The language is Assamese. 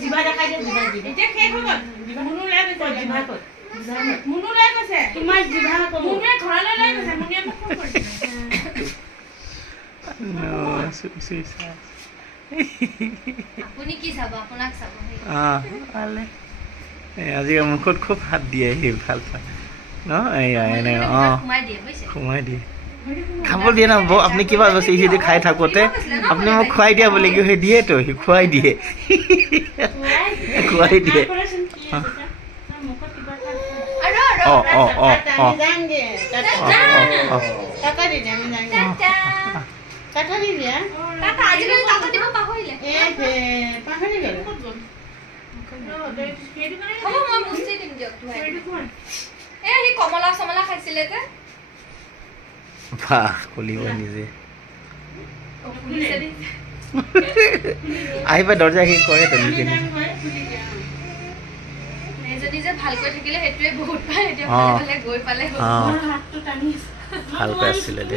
জিভা দেখাই দে জিভা জিভা এতিয়া শেষ হৈ গ'ল মুনু লৈ গৈছে জিভা ক'ত মুনু লৈ গৈছে তোমাৰ জিভা ক'ত মুনুৱে ঘৰলৈ লৈ গৈছে মুনুৱে মোক ফোন কৰিছে আপুনি কি চাব আপোনাক চাব ভালে আজি মুখত খুব হাত দিয়ে সি ভাল পায় ন এনে সোমাই দিয়ে খাব দিয়ে না আপুনি কিবা বস্তু সি খাই থাকোঁতে আপুনি মোক খুৱাই দিয়া বুলি কি দিয়েতো সি খুৱাই দিয়ে খুৱাই দিয়ে কমলা চমলা খাইছিলে যে বাহ খুলিব নিজে আহিবা দৰ্জা সি কৰে তো নিজে নিজে ভালকৈ থাকিলে সেইটোৱে বহুত পায় এতিয়া গৈ পালে ভালকৈ আছিলে দে